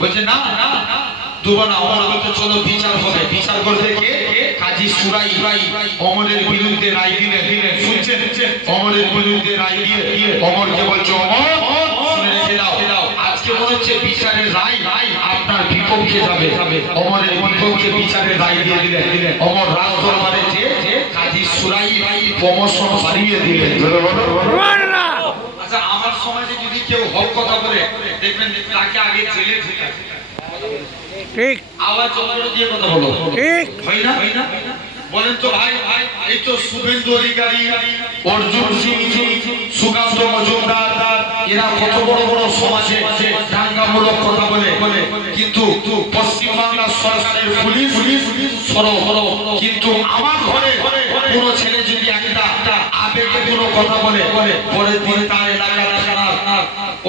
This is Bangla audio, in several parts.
বলছে না দুবার না, অমর বলতে চলো বিচার হবে। বিচার করবে কে? কাজী সুরাই অমরের বিরুদ্ধে রায় দিলেন। শুনছেন? অমরের বিরুদ্ধে রায় দিয়ে অমরকে বলছে অমর শুনে রেখে দাও, আজকে মনে হচ্ছে বিচারের রায় আপনার বিপক্ষে যাবে। অমরের বিপক্ষে বিচারের রায় দিয়ে দিলেন। অমর রাজ দরবারে যে কাজী সুরাই প্রমোশন বাড়িয়ে দিলেন। আচ্ছা, আমার সমাজে যদি কেউ হক কথা বলে দেখবেন তাকে আগে জেলে ঢুকে ঠিক আওয়াজ দিয়ে কথা বলো, ঠিক হয় না? বলেন তো ভাই, এই তো শুভেন্দু অধিকারী, অর্জুন সিং, সুকান্ত মজুমদার, এরা কত বড় বড় সমাজে দাঙ্গামূলক কথা বলে, কিন্তু পশ্চিমবাংলার সরকারের পুলিশ সরব। কিন্তু আমার ঘরে কোনো ছেলে যদি একটা আবেগে কোনো কথা বলে, পরের দিন তার এলাকার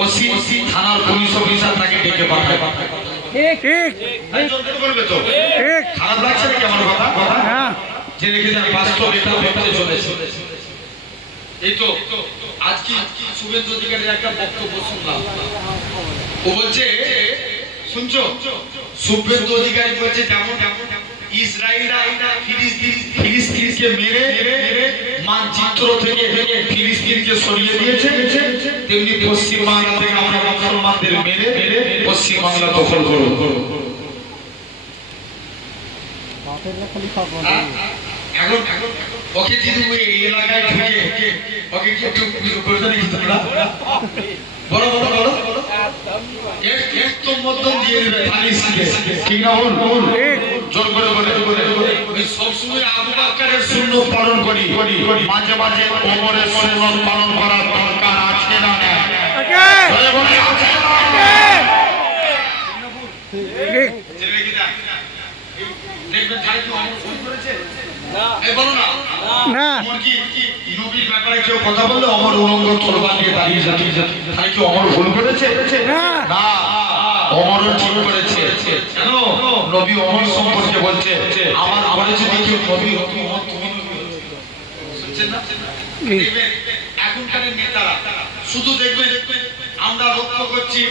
ওসি থানার পুলিশ অফিসার তাকে ডেকে পাঠায়। ঠিক ঠিক ঠিক খারাপ লাগছে নাকি আমার কথা? হ্যাঁ যে রেখে যান বাস্তব এটা হতে চলেছে। এই তো আজকে শুভেন্দু অধিকারীর একটা বক্তব্য শুনলাম। ও বলছে, শুনছো, শুভেন্দু অধিকারী বলছে যেমন ইসরায়েলরা ফিলিস্তিনকে মেরে মানচিত্র থেকে ফিলিস্তিনকে সরিয়ে দিয়েছে, তেমনি পশ্চিমবাংলা থেকে আমরা মুসলমানদের মেরে পশ্চিমবাংলা দখল করব। এখন ওকে যদি এই এলাকায় ঢুকে ওকে কি একটু করতে নাকি তোমরা? বলো বলো বলো বলো, একদম মধ্যম দিয়ে দেবে ফালিস্তিনকে, ঠিক না? বল জোর করে বলে আমি সবসময় আবু বকরের সুন্নাত পালন করি, মাঝে মাঝে ওমরের সুন্নাত পালন করার দরকার আছে না? বলে বলে আছে ঠিক দেখবেন তাই কি অমর ফোন করেছে? এই বলো না না অমর কি নবীর ব্যাপারে কেউ কথা বললে অমর উলঙ্গ তরবারি নিয়ে দাঁড়িয়ে যাচ্ছে, তাই কি অমর ভুল করেছে? না না, অমরও ঠিক করেছে। কেন? নবী অমর সম্পর্কে বলছে আমার ঘরে যদি কেউ নবী হতো অমর তুমি নবী হতে। শুনছেন না? দেখবেন এখনকার নেতারা শুধু দেখবেন আমরা লক্ষ্য করছি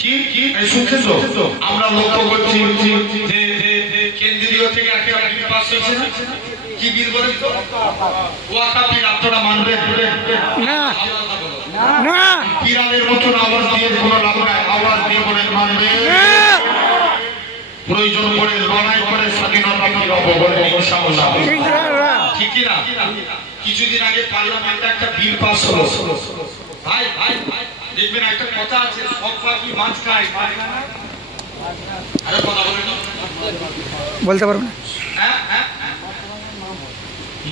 কি এই শুনছেন তো, আমরা লক্ষ্য করছি যে কেন্দ্রীয় থেকে একটা বিল পাস হয়েছে না? কি বিল বলেন তো? ওয়াকাফ বিল আপনারা মানবেন? না না পিরালের মতন আওয়াজ দিয়ে কোনো লাভ নাই, আওয়াজ দিয়ে বলেন মানবেন। প্রয়োজন পড়ে লড়াই করে স্বাধীনতা ফিরাবো বলে ইনশাআল্লাহ, ঠিক ঠিক কি না? কিছুদিন আগে পার্লামেন্টে একটা বিল পাস হলো। ভাই দেখবেন একটা কথা আছে, সব পাখি মাছ খায়, আরে কথা বলেন না, বলতে পারবো না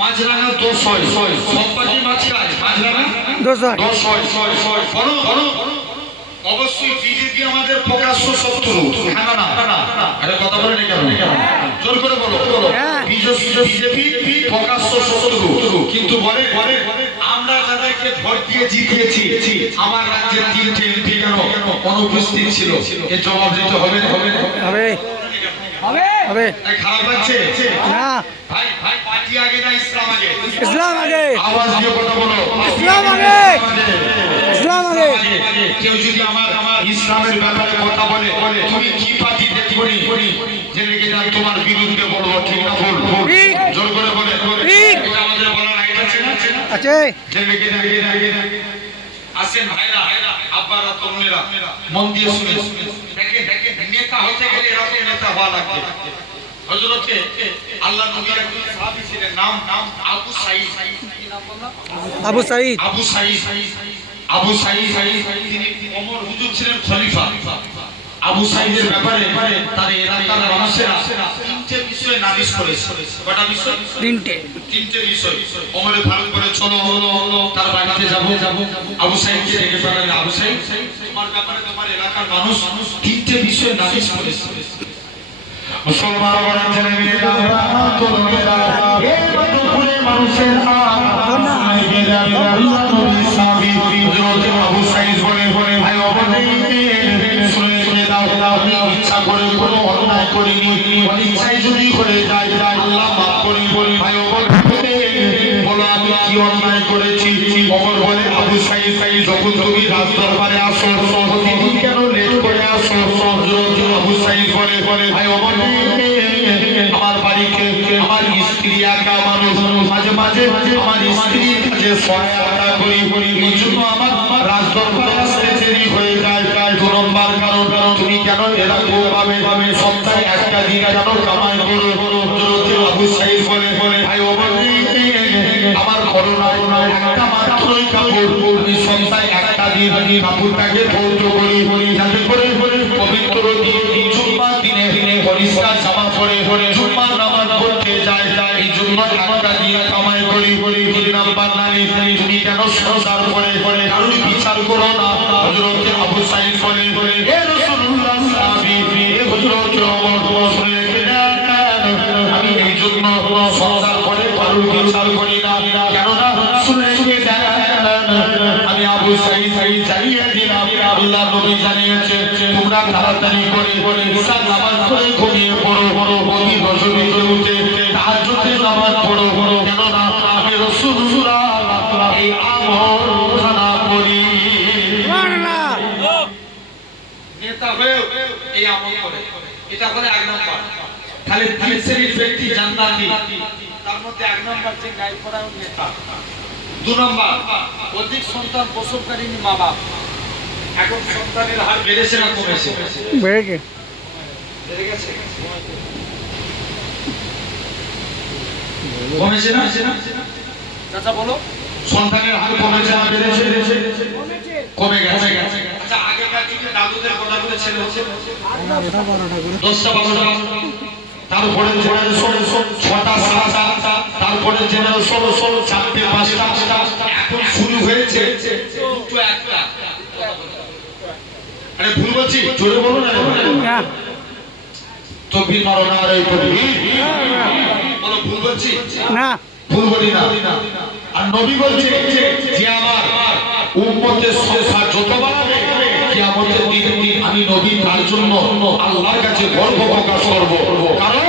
মাছরাঙা দোষ হয়, সব পাখি মাছ খায়, মাছরাঙা দোষ হয়। অবশ্যই বিজেপি আমাদের প্রকাশ্য শত্রু, হ্যাঁ না? আরে কথা বলেন কেন? জোর করে বলো, বিজেপি প্রকাশ্য শত্রু, কিন্তু বলে আমরা যাদেরকে ভোট দিয়ে জিতিয়েছি আমার রাজ্যের 3টে এমপি কেন অনুপস্থিত ছিল? এর জবাব দিতে হবে না? হবে হবে খারাপ লাগছে না ভাই? পার্টি আগে না ইসলাম আগে? ইসলাম আগে আওয়াজ দিয়ে কথা বলো, ইসলাম আগে ইসলাম আগে। কেউ যদি আমার ইসলামের ব্যাপারে কথা বলে তুমি কি পার্টিতে করি যে রেখে যান তোমার বিরুদ্ধে বলবো, ঠিক না? ভুল ঠিক জোর করে বলে ঠিক এটা আমাদের বলার রাইট আছে না? আছে যে রেখে আসেন ভাইরা, আব্বারা, তরুণেরা, মন দিয়ে শুনে দেখেন নেতা হতে গেলে এরকম নেতা হওয়া লাগবে। হযরতে আল্লাহ নবীর একজন সাহাবী ছিলেন, নাম আবু সাঈদ। আবু সাঈদ তিনি ওমর হুজুর ছিলেন খলিফা। আবু সাঈদের ব্যাপারে তার এলাকার মানুষেরা 3টে বিষয়ে নালিশ করেছে। কয়টা বিষয়? 3টে বিষয়। ওমরে ভালো করে চলো তার বাড়িতে যাব। আবু সাঈদকে ডেকে পাঠালেন, আবু সাঈদ তোমার ব্যাপারে তোমার এলাকার মানুষ 3টে বিষয়ে নালিশ করেছে। মুসলমান বলেন ছেলেমেয়েরা, তরুণেরা, এই দুপুরে মানুষের আবু সাঈদ বলে ভাই শুনে দাও, ইচ্ছা করে কোনো অন্যায় করিনি, ইচ্ছাই যদি করে যাই আল্লাহ মাফ করি। ভাই বলো আমি কি অন্যায় করেছি? ওমর বলে আবু সাঈদ যখন তুমি রাজ দরবারে আসো প্রতিদিন কেন লেট করে আসো? ভাই অমর আমার বাড়িতে আমার স্ত্রী একা মানুষ মাঝে মাঝে আমার স্ত্রীর কাছে সহায়তা করি এই জন্য আমার রাজদরবারে আসতে দেরি হয়ে যায় 2 নম্বর কারণ তুমি কেন এরকম ভাবে সপ্তাহে একটা দিন কেন কামাই করো আবু সাইদ বলে ভাই অমর আমার করোনায় একটা মাত্রই কাপড় আমি সপ্তাহে একটা দিন কাপড়টাকে ধৈর্য করি যাতে করে পবিত্র দিন জুম্মার দিনে পরিষ্কার জামা পরে জুম্মার নামাজ পড়তে যায় এই জন্য একটা দিন কামাই করি 3 নাম্বার নারী তুমি কেন সংসার করে কারণ বিচার করো না হযরত আবু সাইদ বলে হে রাসূলুল্লাহ সাহাবী হে হযরত ওমর শুনে আমি এই জন্য সংসার করে কারণ বিচার করি না কেন না শুনে আমি আবু সাইদ জানিয়ে দিলাম আল্লাহ নবী জানিয়েছে তোমরা তাড়াতাড়ি করে ইশার নামাজ পড়ে ঘুমিয়ে পড়ো প্রতি রজনীতে উঠে তাহাজ্জুদের নামাজ পড়ো কেন না আমি রাসূলুল্লাহ এই আমল খানা করি নেতা হয়ে এই আমল করে এটা হলো 1 নাম্বার তাহলে 3 শ্রেণীর ব্যক্তি জান্নাতি তার মধ্যে 1 নাম্বার যে গায়ে পড়ায় নেতা 2 নাম্বার অধিক সন্তান প্রসবকারিনী মা বাপ এখন সন্তানের হার বেড়েছে না কমেছে বেড়ে গেছে কমেছে না চাচা বলো সন্তানের হার কমেছে না বেড়েছে কমে গেছে আচ্ছা আগেকার যুগে দাদুদের কথা বলে ছেলে হচ্ছে 10টা 12টা তারপরে জেনারেশন 6টা 7টা তারপরে জেনারেশন 4টে 5টা এখন শুরু হয়েছে দুটো একটা আরে ভুল বলছি জোরে বলো না তকবীর মারো না রে তকবীর বলো ভুল বলছি না ভুল বলি না আর নবী বলছে যে আমার উম্মতের সংখ্যা যত বাড়বে কিয়ামতের দিন আমি নবী তার জন্য আল্লাহর কাছে গর্ব প্রকাশ করব কারণ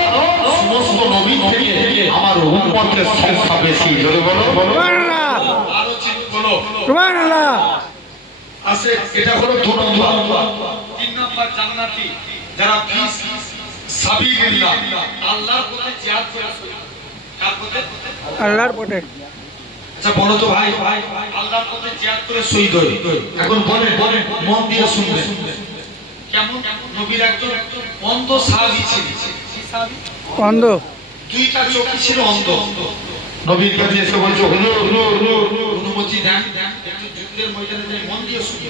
সমস্ত নবী থেকে আমার উম্মতের সংখ্যা বেশি জোরে বলো সুবহানাল্লাহ আরো চিৎ বলো সুবহানাল্লাহ আছে এটা হলো 2 নম্বর 3 নম্বর জান্নাতি যারা ফিস সাবিলিল্লাহ আল্লাহর পথে জিহাদ করে কার পথে আল্লাহর পথে আচ্ছা বলো তো ভাই আল্লাহর পথে জিহাদ করে শহীদ হই এখন বলে মন দিয়ে শুনবে কেমন নবীর একজন অন্ধ সাহাবী ছিল কি সাহাবী অন্ধ 2টা চোখ ছিল অন্ধ নবীর কাছে এসে বলছে হুজুর অনুমতি দেন একটু যুদ্ধের ময়দানে যাই মন দিয়ে শুনি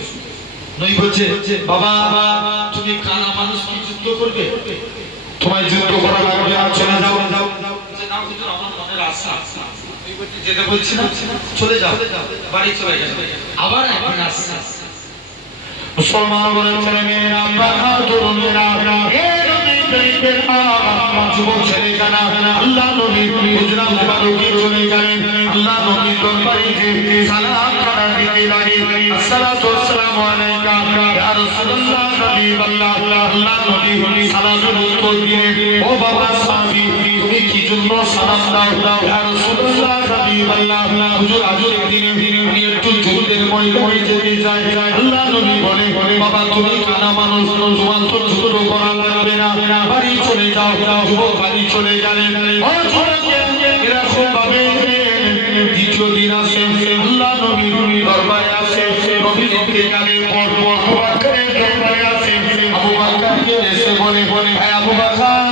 নবী বলছে বাবা তুমি কানা মানুষ কি যুদ্ধ করবে তোমায় যুদ্ধ করা লাগবে না চলে যাও যে না হুজুর আমার মনের আশা নবী বলছে যেতে বলছি না চলে যাও বাড়ি চলে যাও আবার একদিন আসছে মুসলমান বলে ছেলে মেয়েরা বাবা তরুণেরা হে নবী প্রেমের যুবক ছেলে জানা আল্লাহ নবী হুজরা মুবারকে চলে গেলেন আল্লাহ নবী দরবারে যে সালাম করার দিতে লাগে আসসালাতু ওয়াসসালামু আলাইকা ইয়া রাসূলুল্লাহ হাবিবাল্লাহ আল্লাহ নবী সালামের উত্তর দিয়ে ও বাবা সাহাবী তুমি কি জন্য সালাম দাও ইয়া রাসূলুল্লাহ হাবিবাল্লাহ হুজুর আজকে দিনে আমি একটু যুদ্ধের ময়দানে যেতে চাই আল্লাহ নবী বলে বাবা তুমি কানা মানুষ তোমার তো যুদ্ধ করা লাগবে না বাড়ি চলে যাও যুবক বাড়ি চলে গেলেন এরকম ভাবে দ্বিতীয় দিন আসে আল্লাহ নবী দরবারে আসে নবী দেখতে গেলে পর আবু বকরের দরবারে আসে আবু বকরকে এসে বলে হে আবু বকর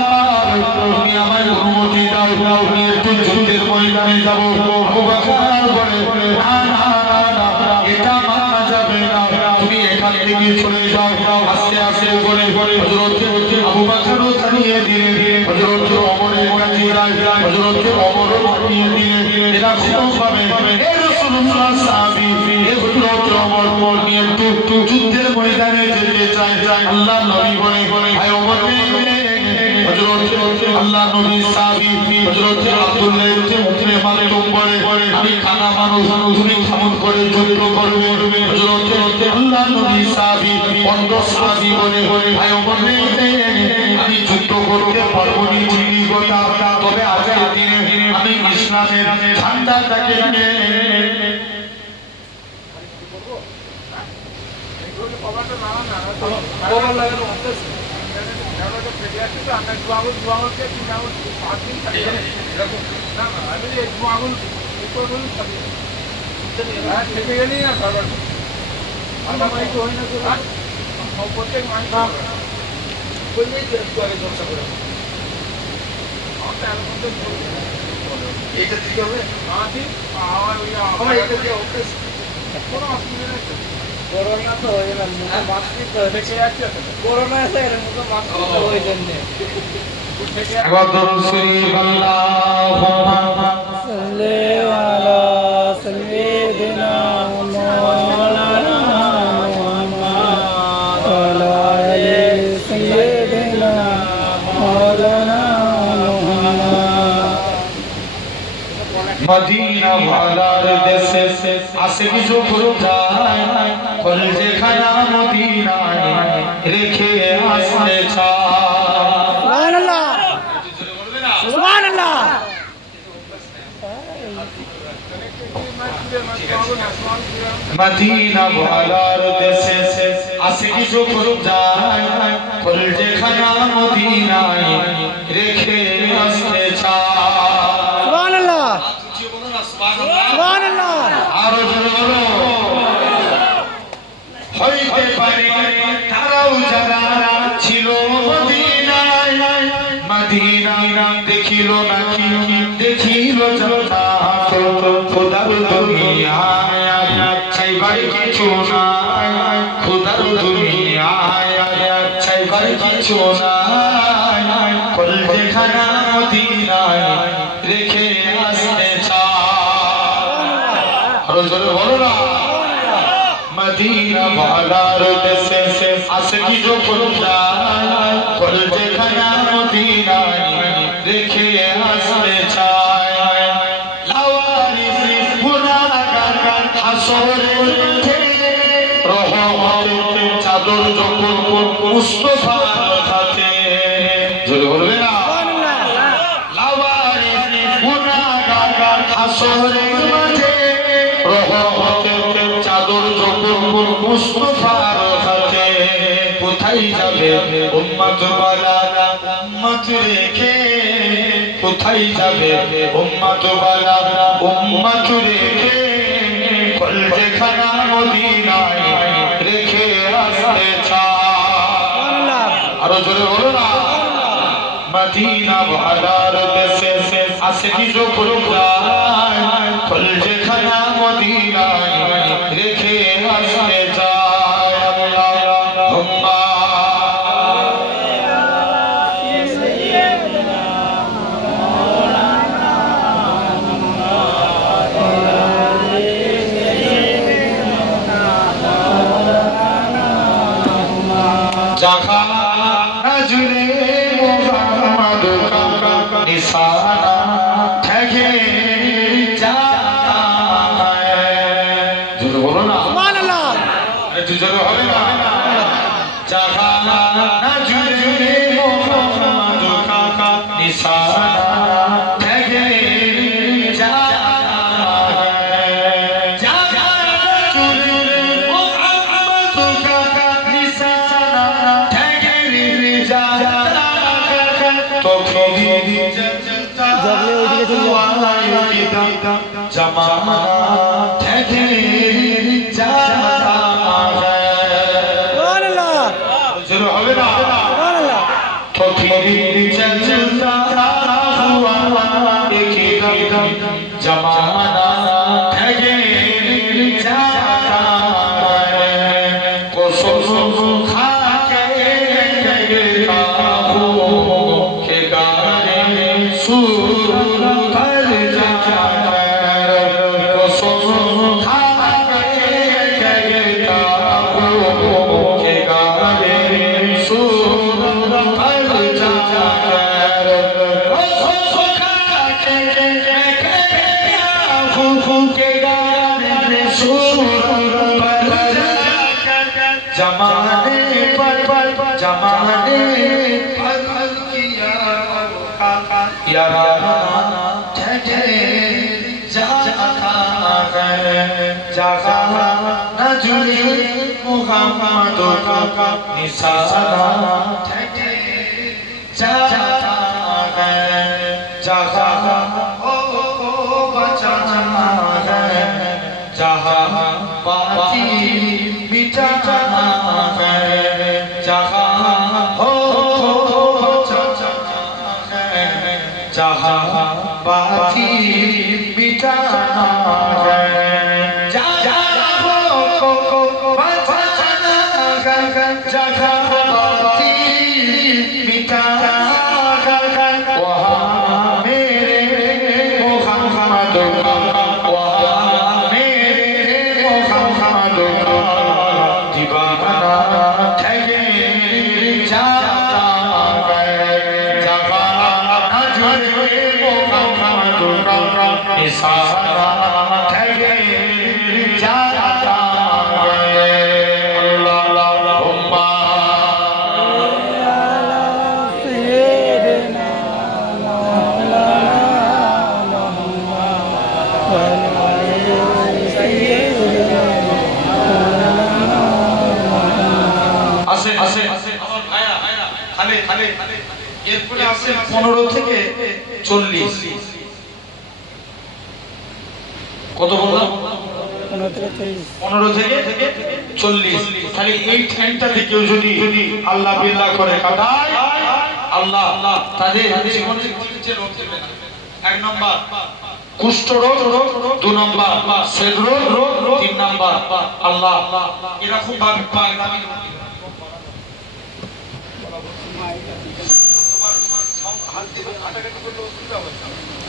তুমি আমায় অনুমতি দাও আমি একটু যুদ্ধের ময়দানে যাব আবু বকর বলে না এটা মানা যাবে না তুমি এখান থেকে চলে যাও আস্তে আস্তে বলে হযরত আবু বকরও জানিয়ে দিলেন হযরত ওমরের কাছে যায় হযরত ওমরও জানিয়ে দিলেন এরকম ভাবে হে রাসূলুল্লাহ সাহাবী হে হযরত ওমর নিয়ে একটু যুদ্ধের ময়দানে যেতে চায় আল্লাহ নবী বলে হে ওমর হযরত আল্লাহ নবী সাহাবী হযরত আব্দুল্লাহ ইবনে উমরে মাকতুম বলে আমি কানা মানুষ তুমি কেমন করে যুদ্ধ করবে হযরত আল্লাহ নবী সাহাবী অন্ধ সাহাবী বলে হে ওমর আমি যুদ্ধ করতে পারবো না চিনি কথা তবে আজকের দিনে আমি ইসলামের ঝান্ডাটাকে এইটা দিকে হবে কোনো অসুবিধা নেই তো। করোনা তো হয়ে গেল মাস্ক দিতে হবে দেখে যাচ্ছে তো। করোনা এসে গেলে মুখে মাস্ক দিতে হবে ওই জন্য দেখে একবার দরুদ শরীফ আল্লাহুম্মা সাল্লি আলা সাইয়্যিদিনা মাওলানা মুহাম্মদ ওয়া আলা আলি সাইয়্যিদিনা মাওলানা মুহাম্মদ মদিনা ওয়ালার দেশে আসে কিছু যায় কলজে খানা মদিনায় রেখে আসতে চায় সুবহানাল্লাহ সুবহানাল্লাহ মদিনা ওয়ালার দেশে আসে কিছু যায় কলজে খানা মদিনায় রেখে আসতে চায় সুবহানাল্লাহ সুবহানাল্লাহ আরো জোরে বলো হইতে পারে তারাও যারা ছিল মদিনায় মদিনা দেখিল নাকি দেখিল যারা খোদার দুনিয়ায় চাইবার কিছু নাই খোদার দুনিয়ায় চাইবার কিছু নাই কলজে খানা মদিনায় রেখে আসতে চায় আরো জোরে বলো না মদিনা ওয়ালার দেশে আসে কি যখন যায় কলজে খানা মদিনায় রেখে আসতে চায় লাওয়ারিস গুনাহগার হাসরের মাঠে রহমতের চাদর যখন মুস্তাফার হাতে জোরে বলবে না লাওয়ারিস গুনাহগার হাসরের মাঠে রহমতের চাদর যখন মুস্তাফার হাতে কোথায় যাবে উম্মত ওয়ালা উম্মত রেখে কোথায় যাবে উম্মত ওয়ালা উম্মত রেখে কলজে খানা মদিনায় রেখে আসতে চায় আরো জোরে বলো না মদিনা ওয়ালার দেশে আসে কি যখন যায় কলজে খানা মদিনায় রেখে আসতে চায় আল্লাহুম্মা জাহান জুড়ে মুহাম্মদ নিশানা থেকে যায় জোরে বলো না সুবহানাল্লাহ একটু জোরে হবে না জাহান জুড়ে মুহাম্মদ নিশানা থেকে যায় জাহান জুড়ে মুহাম্মদ নিশানা থেকে যায় জাগলে ওইদিকে চলে যাও। জামানা থেকে সুবহানাল্লাহ শুরু হবে না সুবহানাল্লাহ জামানা থেকে কসম খাকে কাবু কে গানে সুর ভর যায় কসম খাকে কাবু কে গানে সুর ভর যায় কসম খাকে কাবু কে গানে সুর ভর যায় जमाने पर जमाने पर किया यारा ठहरे जाता है जागा न जुड़े मुहम्मद का निशाना ठहरे जाता है जहाँ हो बचाना है जहाँ बाती मिटाना है जहाँ हो बचाना है जहाँ बाती मिटाना है जहाँ हो बचाना है जहाँ बाती मिटाना वहाँ मेरे मोहम्मद वहाँ मेरे मोहम्मद दीवाना ठहरे जाता है जहाँ जुड़े मोहम्मद निशाना ठहरे जाता है अल्लाहुम्मा سيدنا مولانا محمد وعلى سيدنا আসেন আসেন আমার ভাইরা খালে খালে এরপরে আসেন 15 থেকে 40 কত বললাম 15 থেকে 40 খালি এই টাইমটাতে কেউ যদি আল্লাহ বিল্লাহ করে কাটায় আল্লাহ তাদের জীবনে যে রোগ দেবে না এক নম্বর কুষ্ঠ রোগ দুই নম্বর সেদ রোগ তিন নম্বর আল্লাহ এরকম ভাবে পাগলামি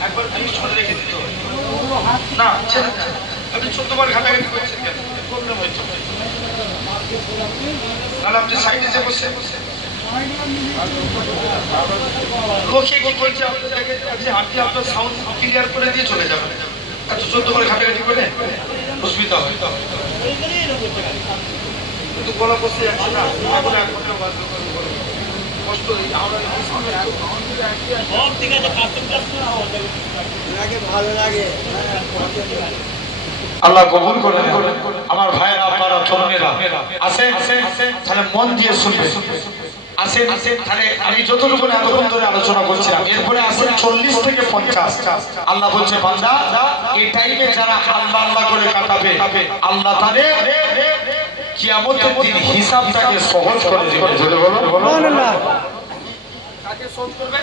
একবার তুমি ছড়ে রেখে দিতে হবে না আপনি 14 বার ঘাটাঘাটি করছেন কেন প্রবলেম হচ্ছে তাহলে আপনি সাইডে যে বসে লোকে কি করছে আপনাকে আপনি হাঁটলে আপনার সাউন্ড ক্লিয়ার করে দিয়ে চলে যাবেন এত 14 বার ঘাটাঘাটি করে অসুবিধা হয় কিন্তু গলা বসে যাচ্ছে না এখন এক ঘন্টা বাদ কষ্ট আমরা আল্লাহ কবুল করেন আমার ভাইরা আপনারা তরুণেরা আসেন তাহলে মন দিয়ে শুনবেন আসেন তাহলে আমি যতটুকু এতক্ষণ ধরে আলোচনা করছিলাম এরপরে আসেন 40 থেকে 50 আল্লাহ বলছে বান্দা এই টাইমে যারা আল্লাহ আল্লাহ করে কাটাবে আল্লাহ তাদের কিয়ামতের দিন হিসাবটাকে সহজ করে দিবে জোরে বলো সুবহানাল্লাহ কাকে সহজ করবে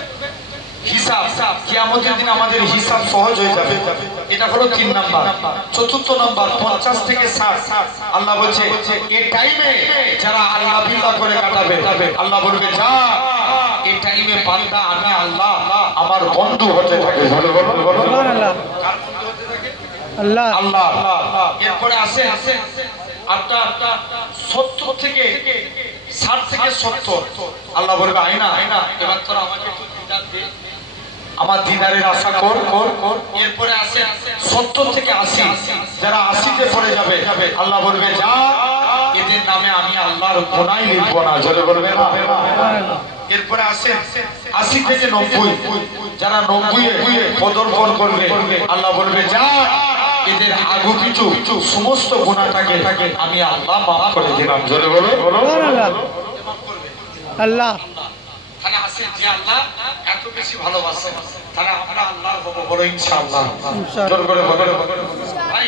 হিসাব কিয়ামতের দিন আমাদের হিসাব সহজ হয়ে যাবে এটা হলো 3 নাম্বার চতুর্থ নাম্বার 50 থেকে 60 আল্লাহ বলছে এই টাইমে যারা আল্লাহ বিল্লাহ করে কাটাবে আল্লাহ বলবে যা এই টাইমে বান্দা আমি আল্লাহ আমার বন্ধু হতে থাকে বলো সুবহানাল্লাহ কার বন্ধু হতে থাকে আল্লাহ আল্লাহ এরপরে আসে আপনার 70 থেকে 60 থেকে 70 আল্লাহ বলবে আয়না এবার তোরা আমাকে একটু দিদার দে আমার দিদারের আশা কর এরপরে আসে 70 থেকে 80 যারা 80 তে পড়ে যাবে আল্লাহ বলবে যা এদের নামে আমি আল্লাহর গুনাহ লিখব না জোরে বলবে না এরপরে আসে 80 থেকে 90 যারা 90 এ পদার্পণ করবে আল্লাহ বলবে যা এদের আগু পিছু সমস্ত গুনাহটাকে আমি আল্লাহ maaf করে দিলাম জোরে বলো সুবহানাল্লাহ আল্লাহ তাহলে আসে যে আল্লাহ এত বেশি ভালোবাসে তাহলে আমরা আল্লাহর হব বলো ইনশাআল্লাহ জোর করে বলো ভাই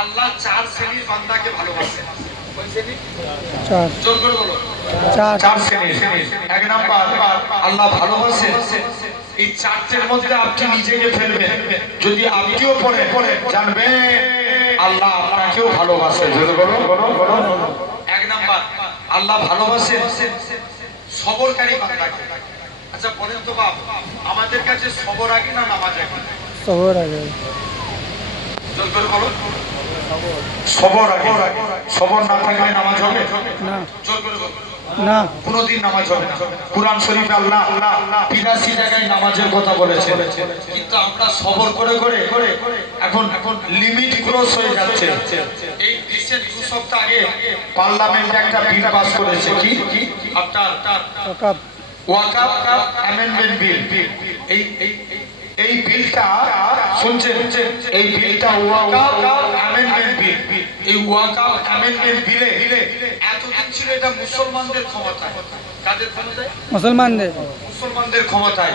আল্লাহ চার শ্রেণীর বান্দাকে ভালোবাসে কোন শ্রেণী চার জোর করে বলো চার চার শ্রেণী এক নাম্বার আল্লাহ ভালোবাসে এই চারটির মধ্যে আপনি নিজেকে ফেলবেন যদি আপনিও পড়ে জানবেন আল্লাহ আপনাকেও ভালোবাসে জোরে বলো এক নাম্বার আল্লাহ ভালোবাসে সবরকারী বান্দাকে আচ্ছা বলেন তো বাপ আমাদের কাছে সবর আগে না নামাজ আগে সবর আগে জোর করে বলো সবর আগে সবর না থাকলে নামাজ হবে না জোর করে বলো না কোনদিন নামাজ হবে না কুরআন শরীফে আল্লাহ 82 জায়গায় নামাজের কথা বলেছে কিন্তু আমরা সবর করে এখন লিমিট ক্রস হয়ে যাচ্ছে এই রিসেন্ট 2 সপ্তাহ আগে পার্লামেন্টে একটা বিল পাস করেছে কি আপনার ওয়াকফ অ্যামেন্ডমেন্ট বিল এই বিলটা শুনছেন এই বিলটা ওয়াকফ অ্যামেন্ডমেন্ট বিল এই ওয়াকফ অ্যামেন্ডমেন্ট বিলে এতদিন ছিল এটা মুসলমানদের ক্ষমতা কাদের ক্ষমতায় মুসলমানদের মুসলমানদের মুসলমানদের ক্ষমতায়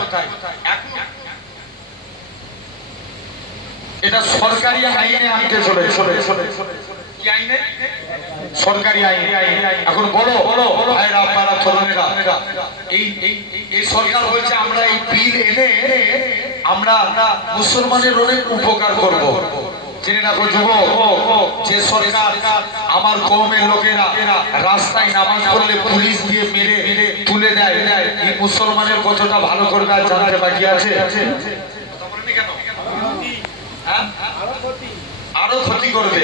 এখন এটা সরকারি আইনে আনতে চলে কি আইনে? সরকারি আইন। এখন বলো ভাইরা আপনারা তরুণেরা, এই সরকার বলছে আমরা এই বিল এনে আমরা মুসলমানের অনেক উপকার করব। জেনে রাখো যুবক, যে সরকার আমার কওমের লোকেরা রাস্তায় নামাজ পড়লে পুলিশ দিয়ে মেরে তুলে দেয়, এই মুসলমানের কতটা ভালো করবে আর জানাতে বাকি আছে? কথা বলেনি কেন? হ্যাঁ, আরো ক্ষতি করবে।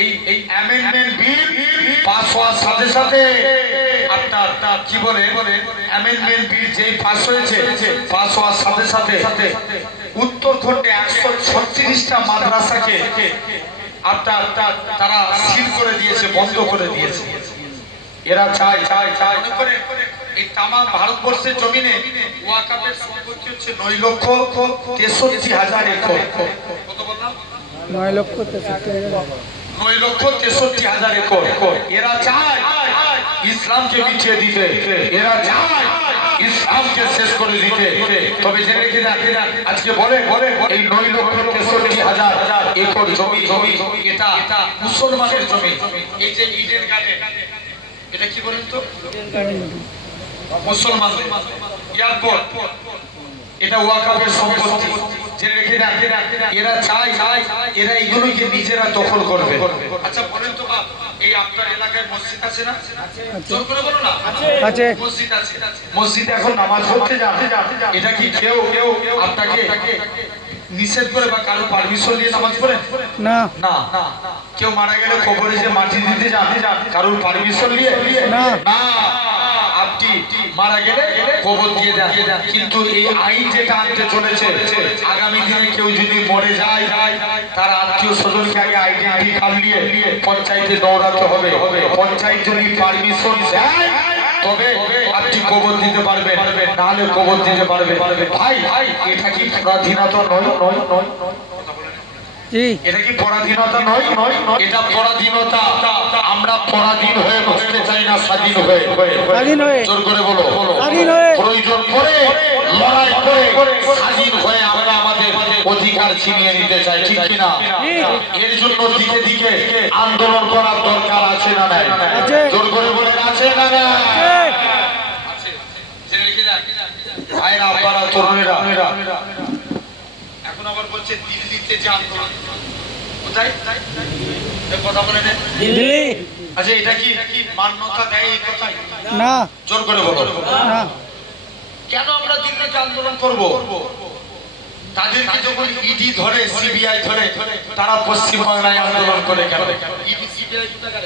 এই অ্যামেন্ডমেন্ট বিল পাস হওয়ার সাথে সাথে আপনার কি বলে অ্যামেন্ডমেন্ট বিল যেই পাস হয়েছে, পাস হওয়ার সাথে সাথে উত্তরখণ্ডে 136টা মাদ্রাসাকে আপনার তারা সিল করে দিয়েছে, বন্ধ করে দিয়েছে। এরা চায় মনে করে এই তামাম ভারতবর্ষের জমিনে ওয়াকাফের সম্পত্তি হচ্ছে 9,63,000 একর। কত বললাম? 9,63,000। 9,63,000 একর। এরা চায় ইসলামকে মিটিয়ে দিতে, এরা চায় ইসলামকে শেষ করে দিতে। তবে জেনে রেখে আজকে বলে এই 9,63,000 একর জমি এটা মুসলমানের জমি। এই যে ইডেন গার্ডেন, এটা কি বলেন তো? মুসলমান এয়ারপোর্ট, এটা ওয়াকাফের সম্পত্তি। জেনে রেখে এরা চায় এরা এগুলোকে নিজেরা দখল করবে। আচ্ছা বলেন তো বাপ, এই আপনার এলাকায় মসজিদ আছে না? জোর করে বলো না। আছে। মসজিদ আছে, মসজিদে এখন নামাজ পড়তে যান, এটা কি কেউ আপনাকে নিষেধ করে বা কারো পারমিশন নিয়ে নামাজ পড়েন? না। না। কেউ মারা গেলে কবরে যে মাটি দিতে যান, কারোর পারমিশন নিয়ে? না। আপনি মারা গেলে কবর দিয়ে দেন। কিন্তু এই আইন যেটা আনতে চলেছে, আগামী দিনে কেউ যদি মরে যায়, তার আত্মীয় স্বজনকে আগে আইডেন্টি কার্ড নিয়ে পঞ্চায়েতে দৌড়াতে হবে। পঞ্চায়েত যদি পারমিশন দেয় তবে আপনি কবর দিতে পারবেন, নাহলে কবর দিতে পারবেন। ভাই এটা কি পরাধীনতা নয়? জি। এটা কি পরাধীনতা নয়? এটা পরাধীনতা। আমরা পরাধীন হয়ে বসতে চাই না, স্বাধীন হয়ে। স্বাধীন হয়ে। জোর করে বলো। স্বাধীন হয়ে। প্রয়োজন করে লড়াই করে স্বাধীন হয়ে আমরা আমাদের অধিকার ছিনিয়ে নিতে চাই, ঠিক কিনা? এর জন্য দিকে দিকে আন্দোলন করার দরকার আছে না নাই? আছে। জোর করে বলেন আছে না নাই? আছে। ভাইরা আপনারা তরুণেরা, এখন আবার বলছে দিল্লিতে যে আন্দোলন, কোথায় কথা বলে নেন? দিল্লি। আচ্ছা এটা কি মান্যতা দেয় এই কথাই? না। জোর করে বলো। না। কেন আমরা দিল্লিতে আন্দোলন করব? তাদেরকে যখন ইডি ধরে, সিবিআই ধরে, তারা পশ্চিমবাংলায় আন্দোলন করে কেন? ইডি সিবিআই কোথাকার?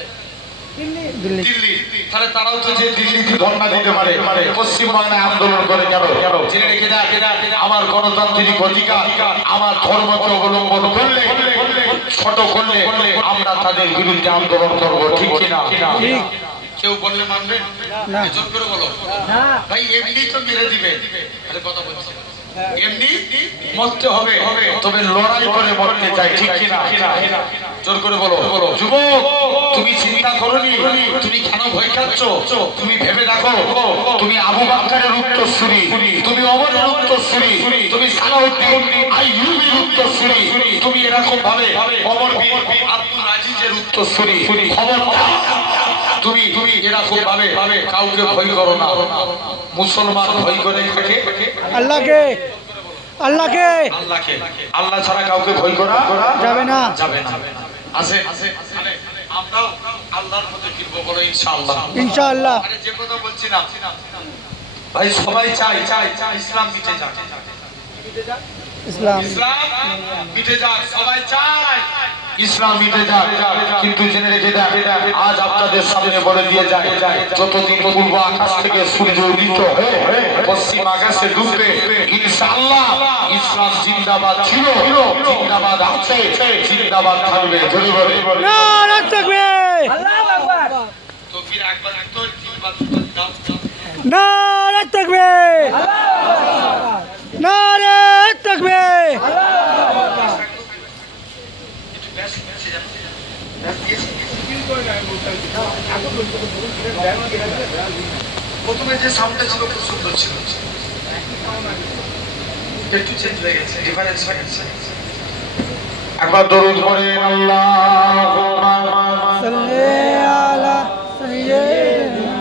দিল্লি। দিল্লি। তাহলে তারাও তো যে দিল্লিতে ধর্ণা দিতে পারে, পশ্চিমবাংলায় আন্দোলন করে কেন? জেনে রেখে দেখ, আমার গণতান্ত্রিক অধিকার, আমার ধর্মকে অবলম্বন করলে, ছোট করলে আমরা তাদের বিরুদ্ধে আন্দোলন করবো, ঠিক কিনা? ঠিক। কেউ বললে মানবেন? না। জোর করে বলো। ভাই এমনি তো মেরে দিবে, আরে কথা বলছি, এমনি মরতে হবে, তবে লড়াই করে মরতে চাই, ঠিক কিনা? জোর করে বলো। যুবক, তুমি চিন্তা করনি তুমি কেন ভয় খাচ্ছ? তুমি ভেবে দেখো, তুমি আবু বাকরের উত্তরসূরি, তুমি ওমরের উত্তরসূরি, তুমি সালাউদ্দিন আইয়ুবীর উত্তরসূরি, তুমি এরকম ভাবে ওমর বিন আব্দুল আজিজের উত্তরসূরি। খবরদার, তুমি এরকম ভাবে কাউকে ভয় করো না। মুসলমান ভয় করে থাকে আল্লাহকে। আল্লাহকে। আল্লাহকে। আল্লাহ ছাড়া কাউকে ভয় করা যাবে না। যাবে না। আসেন আমরাও আল্লাহর পথে ফিরবো, বলো ইনশাআল্লাহ। ইনশাআল্লাহ। আরে যে কথা বলছিলাম ভাই, সবাই চাই ইসলাম মিটে যাক। ইসলাম। ইসলাম মিটে যাক, সবাই চায় ইসলাম মিটে যাক। কিন্তু জেনে রেখে দেখ, আজ আপনাদের সামনে বলে দিয়ে যায়, যতদিন পূর্ব আকাশ থেকে সূর্য উদিত হয়ে পশ্চিম আকাশে ডুববে, ইনশাআল্লাহ ইসলাম জিন্দাবাদ ছিল, জিন্দাবাদ আছে, জিন্দাবাদ থাকবে। জোরে বলে নারে তাকবীর। আল্লাহু আকবার। তো ফির একবার তো জিন্দাবাদ দাও। নারে তাকবীর। নারে তাকবীর। প্রথমে যে সাউন্ডটা ছিল খুব সুন্দর ছিল, একটু চেঞ্জ হয়ে গেছে, ডিফারেন্স হয়ে গেছে। একবার দরুদ পড়েন আল্লাহুম্মা সাল্লি আলা সাইয়্যিদিনা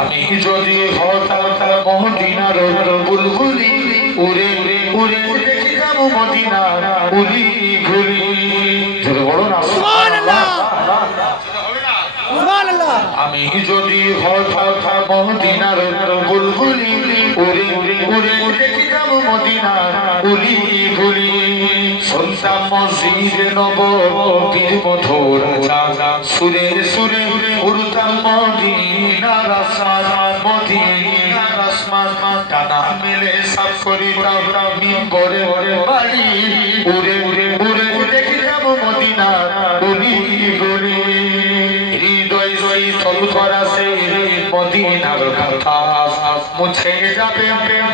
আমি যদি হতাম মদিনার বুলবুলি উড়ে উড়ে উড়ে দেখে যাব মদিনার উলি ঘুরি। যদি বলো না সুবহানাল্লাহ সুবহানাল্লাহ। আমি যদি হতাম মদিনার বুলবুলি উড়ে উড়ে উড়ে দেখে যাব মদিনার উলি ঘুরি। শুনতাম মসজিদে নববীর মধুর আজান, সুরে সুরে উড়তাম মদিনার আসমান, মদিনার আসমান। ডানা মেলে সাফ করিতাম মিম্বরে বাড়ি, উড়ে উড়ে উড়ে দেখে যাব মদিনার উলি গলি। হৃদয় শীতল করাছে মদিনার কথা, মুছে যাবে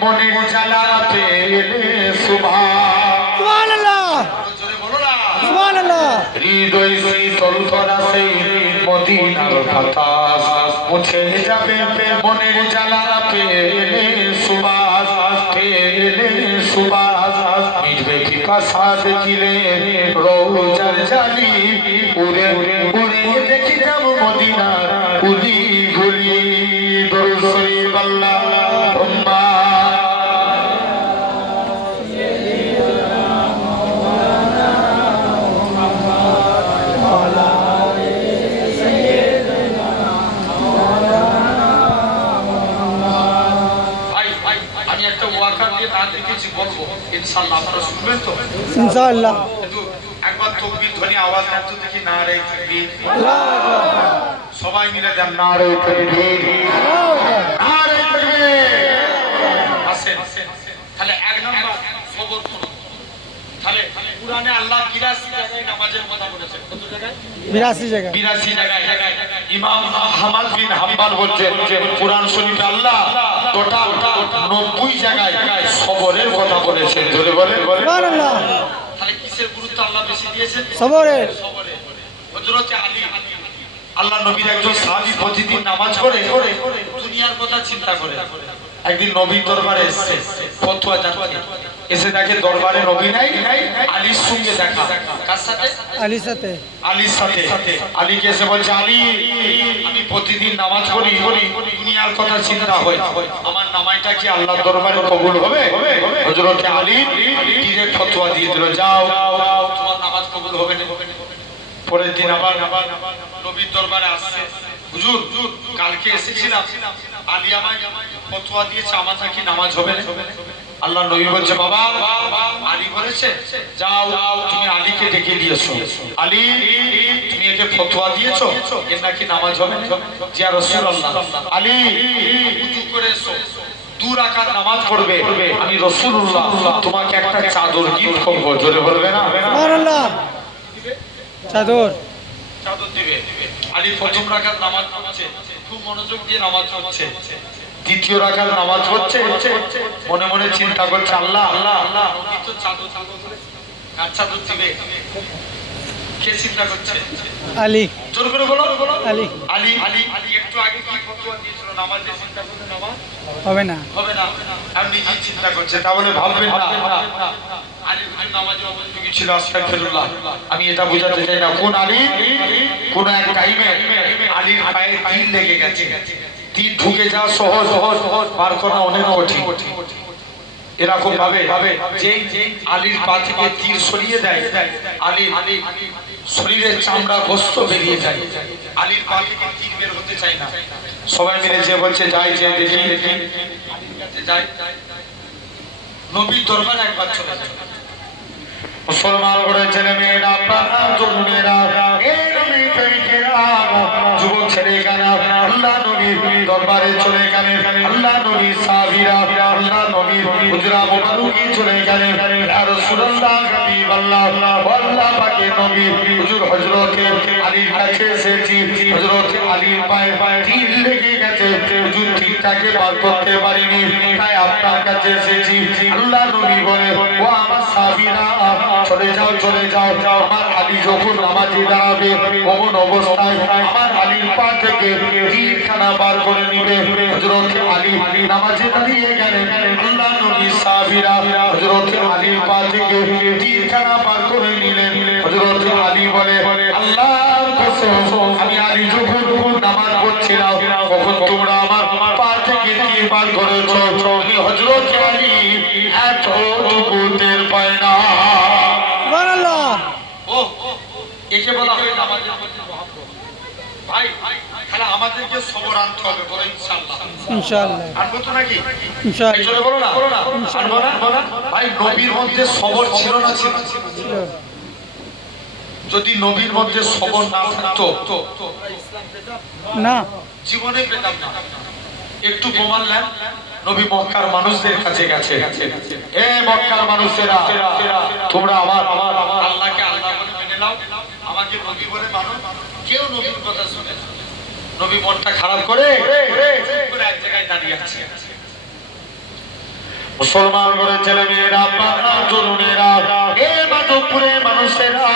মনের জ্বালা পেলে সুবহান। সুবহানাল্লাহ সুবহানাল্লাহ। হৃদয় শীতল করাছে মদিনার কথা, মুছে যাবে মনের জ্বালা পেলে সুবাস, পেলে সুবাস। মিটবে পিপাসা দেখিলে রোজার জালি, উড়ে উড়ে উড়ে দেখে যাব মদিনার উলি গলি। দরুদ শরীফ আল্লাহুম্মা আমি একটা ওয়াকার দিয়ে তার দেখেছি বলবো, ইনশাআল্লাহ আপনারা শুনবেন তো? ইনশাআল্লাহ। কিন্তু একবার তকবীর ধ্বনি আওয়াজ দেন তো দেখি, নারে তাকবীর। সবাই মিলে দেন নারে তাকবীর, নারে তাকবীর। আসেন, তাহলে এক নাম্বার সবর করুন। তাহলে কুরআনে আল্লাহ 82 জায়গায় নামাজের কথা বলেছেন। কত জায়গায়? 82 জায়গা। 82 জায়গায়। ইমাম আহমদ বিন হাম্বল বলছেন কুরআন শরীফে আল্লাহ টোটাল 90 জায়গায় সবরের কথা বলেছেন। জোরে বলে। সুবহানাল্লাহ। তাহলে কিসের গুরুত্ব আল্লাহ বেশি দিয়েছেন? সবরের। সবরে। হযরত আলী, আল্লাহ নবীর একজন সাহাবী প্রতিদিন নামাজ পড়ে দুনিয়ার কথা চিন্তা করে একদিন নবীর দরবারে এসেছে ফতোয়া জানতে। এসে দেখে দরবারে নবী নাই, আলীর সঙ্গে দেখা। কার সাথে? আলীর সাথে। আলীর সাথে। আলীকে এসে বলছে, আলী আমি প্রতিদিন নামাজ পড়ি, দুনিয়ার কথা চিন্তা হয়, আমার নামাজটা কি আল্লাহর দরবারে কবুল হবে? হযরত আলী ডিরেক্ট ফতোয়া দিয়ে দিল, যাও তোমার নামাজ কবুল হবে না। পরের দিন আবার নবীর দরবারে আসছে, হুজুর কালকে এসেছিলাম, আলী আমায় ফতোয়া দিয়েছে আমার নাকি নামাজ হবে না। আল্লাহ নবী বলছে, বাবা আলী বলেছে যাও তুমি আলীকে ডেকে দিয়েছো, আলী তুমি একে ফতোয়া দিয়েছো এর নাকি নামাজ হবে না। যে রাসূলুল্লাহ, আলী উজু করে এসো, 2 রাকাত নামাজ পড়বে, আমি রাসূলুল্লাহ তোমাকে একটা চাদর গিফট করব। জোরে বলবে না? সুবহানাল্লাহ। চাদর। চাদর দিবে। আলী প্রথম রাকাত নামাজ পড়ছে, খুব মনোযোগ দিয়ে নামাজ পড়ছে। দ্বিতীয় রাকাত নামাজ পড়ছে, মনে মনে চিন্তা করছে, আল্লাহ নবী তো চাদর দিবে, কার চাদর দিবে? কে চিন্তা করছে? আলী। জোর করে বলো। আলী। আলী আলী একটু আগে কি ফতোয়া দিয়েছিল? নামাজের চিন্তা করতে নামাজ হবে না। হবে না। আর নিজে চিন্তা করছে, তাহলে ভাববেন না আলী হুজুর নামাজে অমনোযোগী ছিল। আস্তাগফিরুল্লাহ, আমি এটা বোঝাতে চাই না। কোন আলী? কোন এক টাইমে আলীর পায়ে তীর লেগে গেছে, তীর ঢুকে যাওয়া সহজ, পার করা অনেক কঠিন। এরকম ভাবে যে আলীর পা থেকে তীর সরিয়ে দেয়, আলীর শরীরের চামড়া গোস্ত বেরিয়ে যায়, আলীর পা থেকে তীর বের হতে চায় না। সবাই মিলে যে বলছে, যাই যে দেখি, যাই নবীর দরবারে একবার চলে যায়। মুসলমান করে ছেলে মেয়েরা, প্রাণ তরুণেরা, এই নবী প্রেমিকেরা, যুবক ছেলেরা আল্লাহ নবীর দরবারে চলে গেলেন। আল্লাহ নবীর সাহাবীরা আল্লাহ নবীর হুজরা মুবারকে চলে গেলেন। ইয়া রাসূলুল্লাহ, হাবিবাল্লাহ, আল্লাহ পাকের নবী হুজুর হযরতে আলীর কাছে এসেছি, হযরতে আলীর পায়ে তীর লেগে গেছে, হুজুর তীর দিনটাকে পার করতে পারিনি, তাই আপনার কাছে এসেছি। আল্লাহ নবী বলে, ও আমার সাহাবীরা, চলে যাও চলে যাও। আমার আলী যখন নামাজে দাঁড়াবে অমন অবস্থায় আমার আলীর পা থেকে তীরখানা বার করে নিবে। হযরত আলী নামাজে দাঁড়িয়ে গেলেন, আল্লাহ নবী সাহাবীরা হযরত আলীর পা থেকে তীরখানা বার করে নিলেন। হযরত আলী বলে, আল্লাহর কসম, আমি আলী যখন নামাজ পড়ছিলাম তখন তোমরা আমার পা থেকে তীর বার করেছো। আমি হযরত আলী এতটুকু টের পাই না। সুবহানাল্লাহ। ও একে বলা হয় নামাজের মধ্যে মহব্বত। ভাই তাহলে আমাদেরকে সবর আনতে হবে, বলো ইনশাআল্লাহ। ইনশাআল্লাহ আনবো তো নাকি? ইনশাআল্লাহ এই জন্য বলো না আনবো না? ভাই নবীর মধ্যে সবর ছিল না ছিল? ছিল। যদি নবীর মধ্যে সবর না থাকতো না জীবনে পেতাম না। একটু প্রমাণ নেন, নবী মক্কার মানুষদের কাছে গেছে, এ মক্কার মানুষেরা, তোমরা আমার আল্লাহকে আল্লাহ বলে মেনে নাও, আমাকে নবী বলে মানো। কেউ নবীর কথা শুনে না। নবী মনটা খারাপ করে এক জায়গায় দাঁড়িয়ে আছে। মুসলমান করে ছেলে মেয়েরা, বাবা তরুণেরা, এ মাধবপুরে মানুষেরা,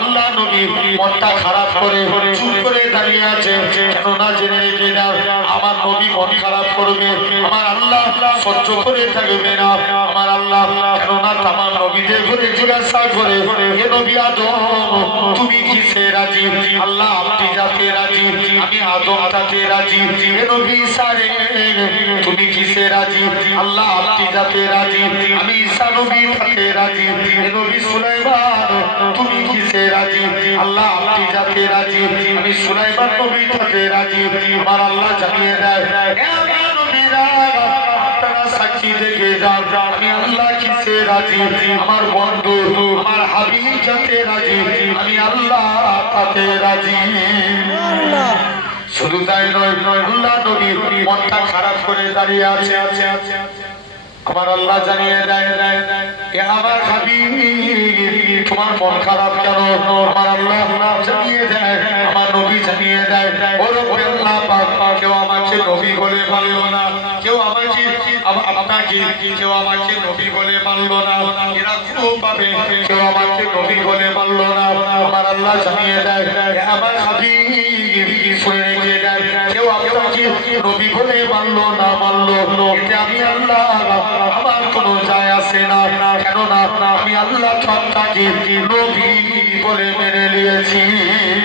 আল্লাহ নবী মনটা খারাপ করে চুপ করে দাঁড়িয়ে আছে। কেন না জেনে রেখে দাও, আমার নবী মন খারাপ করবে, আমার আল্লাহ সহ্য করে থাকবে না। আমার আল্লাহ কেননা তামাম নবীদের ঘরে জিজ্ঞাসা করে, হে নবী আদম, তুমি কিসে রাজি? আল্লাহ আপনি যাতে রাজি, আমি আদম তাতে রাজি। হে নবী ঈসা রে, তুমি কিসে রাজি? আল্লাহ আপনি যাতে রাজি, আমি ঈসা নবী তাতে রাজি। হে নবী সুলাইমান, তুমি কিসে রাজি? আল্লাহ আপনি যাতে রাজি, আমি সুলাইমান নবী তাতে রাজি। আমার আল্লাহ জানিয়ে দেয়, হে আমার নবীরা, আপনারা সাক্ষী দেখে যান, আমি আল্লাহ কিসে রাজি? আমার বন্ধু, আমার হাবিব যাতে রাজি, আমি আল্লাহ তাতে রাজি। সুবহানাল্লাহ। শুধু তাই নয়, আল্লাহ নবী মনটা খারাপ করে দাঁড়িয়ে আছে। আমার আল্লাহ জানিয়ে দেয়, এ আমার হাবিব, তোমার মন খারাপ কেন? আমার আল্লাহ জানিয়ে দেয়, আমার নবী জানিয়ে দেয়, ও রব্বে আল্লাহ পাক, কেউ আমাকে নবী বলে মানলো না, কেউ আমাকে আপনাকে কেউ আমাকে নবী বলে মানলো না, এরা খুব পাবে, কেউ আমাকে নবী বলে মানলো না। আমার আল্লাহ জানিয়ে দেয়, এ আমার হাবিব, শুনে রেখে দেয়, কেউ আপনাকে নবী বলে মানলো না মানলো, এতে আমি আল্লাহ আমার কোনো যায় আসে না। কেননা আমি আল্লাহ আপনাকে নবী বলে মেনে নিয়েছি।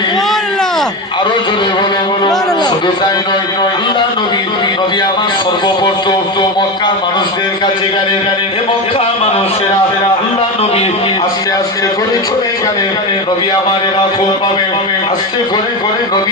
সুবহানাল্লাহ। আরো জোরে বলো। শুধু তাই নয়, আল্লাহ নবী নবী আমার সর্বপ্রথম মক্কার মানুষদের কাছে গেলেন। এ মক্কার মানুষেরা, আল্লাহ নবী আস্তে আস্তে করে চলে গেলেন। নবী আমার এরা খুব পাবে, আস্তে করে নবী